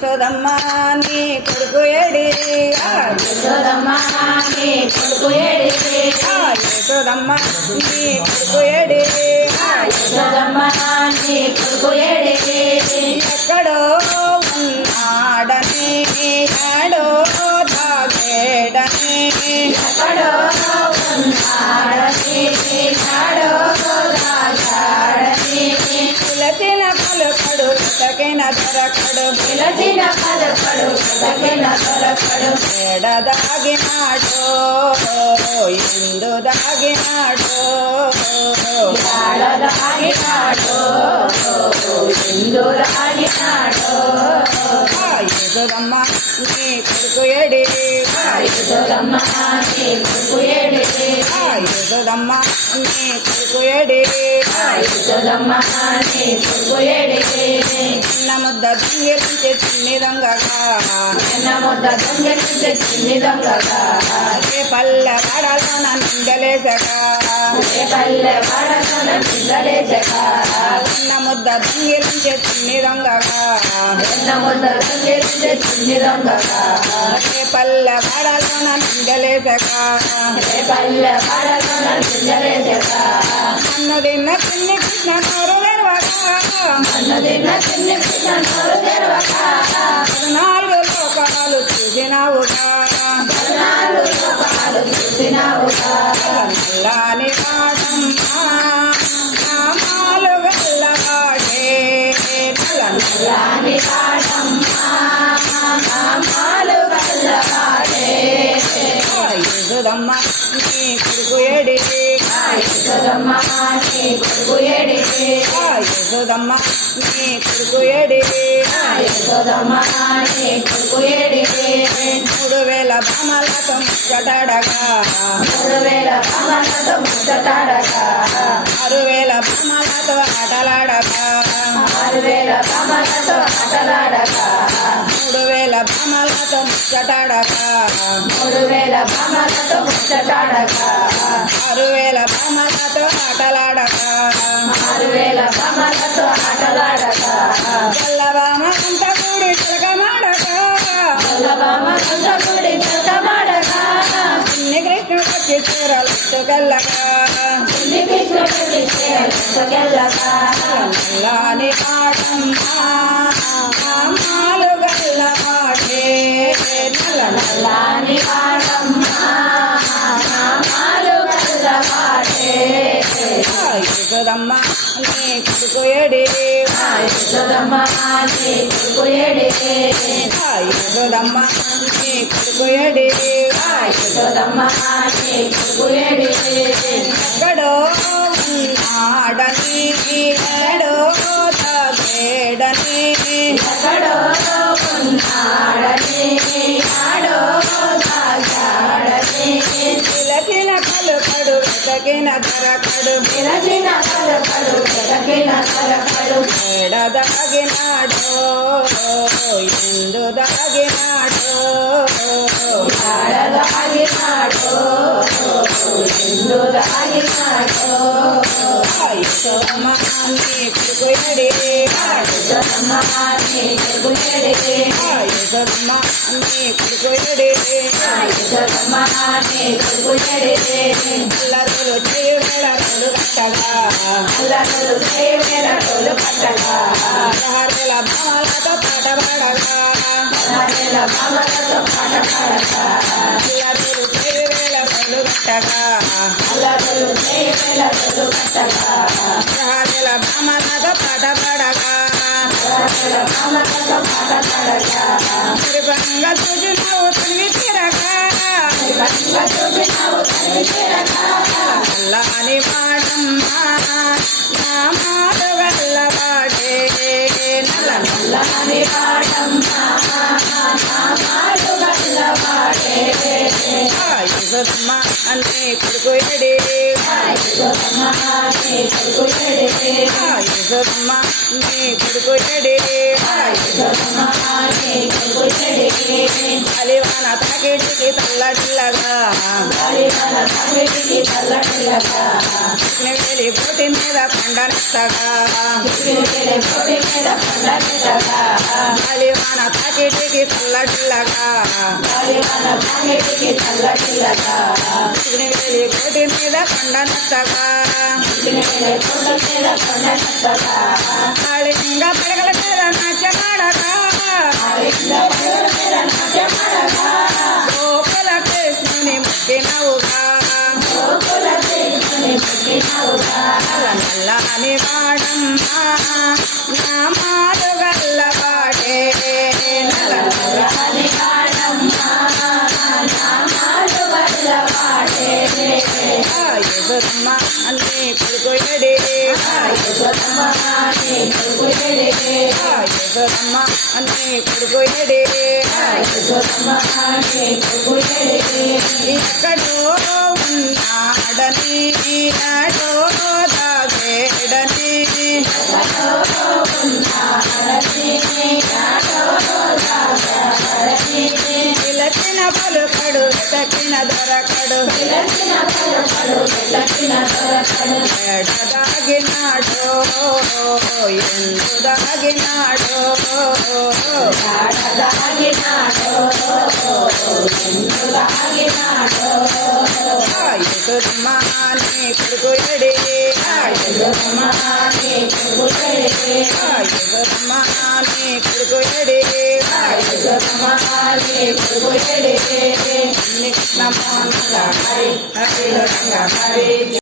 యశోదమ్మ నీ కొడుకు ఏడి యశోదమ్మ నీ కొడుకు ఏడి యశోదమ్మ నీ కొడుకు ఏడి యశోదమ్మ నీ కొడుకు ఏడి ఎక్కడో ఉన్నాడని ఏడో దాగేడని ఎక్కడో ఉన్నాడని నాడో దాగాడని పిలచిన పలుకడు వెతకిన దొరకడు పిలచిన పలుకడు వెతకిన దొరకడు ఏడ దాగినాడో ఎందు దాగినాడో యాడ దాగినాడో ఎందు దాగినాడో యశోదమ్మ నీ కొడుకు ఏడి యశోదమ్మ నీ కొడుకు ఏడి యశోదమ్మ నీ కొడుకు ఏడి యశోదమ్మ నీ కొడుకు ఏడి చిన్న ముద్ద దొంగిలించి చిన్ని దొంగగా చిన్న ముద్ద దొంగిలించి చిన్ని దొంగగా ఏ పల్లె పడాలన నిందలేసగా ఏ పల్లె పడకన పిల్లలేసగా చిన్న ముద్ద దొంగిలించి చిన్ని దొంగగా చిన్న ముద్ద దొంగిలించి చిన్ని దొంగగా ఏ పల్లె పడాలన నిందలేసగా ఏ పల్లె పడకన పిల్లలేసగా అన్న తిన్న చిన్ని కృష్ణ నోరు తెరవగా అన్నదిన్న చిన్ని కృష్ణ నోరు తెరవగా 14 లోకాలు చూసినావుగా నాలుగు లోకాలు చూసినావుగా నల్లాని పాటమ్మా నామాలు గల్లవాడే రాణి పాటమ్మా నామాలు గల్లవాడే యశోదమ్మ నీ కొడుకు ఏడి యశోదమ్మ నీ కొడుకు ఏడి యశోదమ్మ నీ కొడుకు ఏడి యశోదమ్మ నీ కొడుకు ఏడి 3000 భామలతో ముచ్చటాడగా 3000 భామలతో ముచ్చటాడగా 6000 భామలతో ఆటలాడగా 6000 భామలతో ఆటలాడగా 3000 భామలతో ముచ్చటాడగా 3000 భామలతో ముచ్చటాడగా 6000 భామలతో ఆటలాడగా 6000 భామలతో ఆటలాడగా గల్లవామ అంత కూడి తిలకమాడగా గల్లబామ కంసకుడి జతమాడగా చిన్ని కృష్ణుడు వచ్చి చీరలుట్టుకెళ్ళగా చిన్ని కృష్ణుడి చేరగా నల్లాని పాటమ్మా నామాలు గల్లవాడే నల్లాని పాటమ్మా నామాలు గల్లవాడే యశోదమ్మ నీ కొడుకు ఏడి యశోదమ్మ నీ కొడుకు ఏడి యశోదమ్మ నీ కొడుకు ఏడి యశోదమ్మ నీ కొడుకు ఏడి ఎక్కడో ఉన్నాడని ఏడో తాగేడని ఎక్కడో ఉన్నాడని ఆడో సాగాడని పిలచిన పలుకడు వెతకిన దొరకడు పిలచిన పలుకడు వెతకిన దొరకడు ఏడ దాగినాడో ఎందు దాగినాడో ఆడ దాగినాడో ఎందు దాగినాడో యశోదమ్మ నీ కొడుకు ఏడి యశోదమ్మ నీ కొడుకు ఏడి యశోదమ్మ నీ కొడుకు ఏడి యశోదమ్మ నీ కొడుకు ఏడి అల్లరులు చేయి వేళరులు కట్టగా అల్లరులు చేవేరడులు కట్టగా 16,000 భామలతో పాట పాడగా 16,000 భామలతో పాట పాడగా అల్లరులు చేయి వేళరులు కట్టగా అల్లరులు చేవేరడులు కట్టగా 16,000 భామలతో పాట పాడగా 16,000 భామలతో పాట పాడగా తిరుపంగా చూసినావు తల్లి తీరగా గంగ చూపినావు తల్లి తీరగా నల్లాని పాటమ్మా నామాలు గల్లవాడే నల్లని పాటమ్మా నామాలు గల్లవాడే యశోదమ్మ నీ కొడుకు ఏడి యశోదమ్మ నీ కొడుకు ఏడి యశోదమ్మ నీ కొడుకు ఏడి యశోదమ్మ నీ కొడుకు ఏడి అలివాన తాకిడికి తల్లడిల్లగా గాలివాన తాకిడికి చల్లటిల్లగా వేలి కోటి మీద కొండనెత్తగా గాలివాన తాకిటికి చల్లటిల్లగా వేలి కోటి మీద కొండనెత్తగా కాళింగ పడగల మీద నాట్యమాడగా గోకుల కృష్ణుని ముక్కినవుగా నల్లని వాడమ్మ నామాలు గల్లవాడే నల్లని ఎదురమ్మ అన్ని కొడుకుయడే ఎదురమ్మ అన్ని కొడుకుయడే ఎక్కడో ఉన్నాడని నాడో దాగేడని పిలచిన పలుకడు తక్కిన దొరకడు దాగినాడో ఎందు దాగినాడో ఎదుర్మాని కొడుకుయడే ఎదుర్మాని కొడుకుయడే కృష్ణ హరి హరి హరి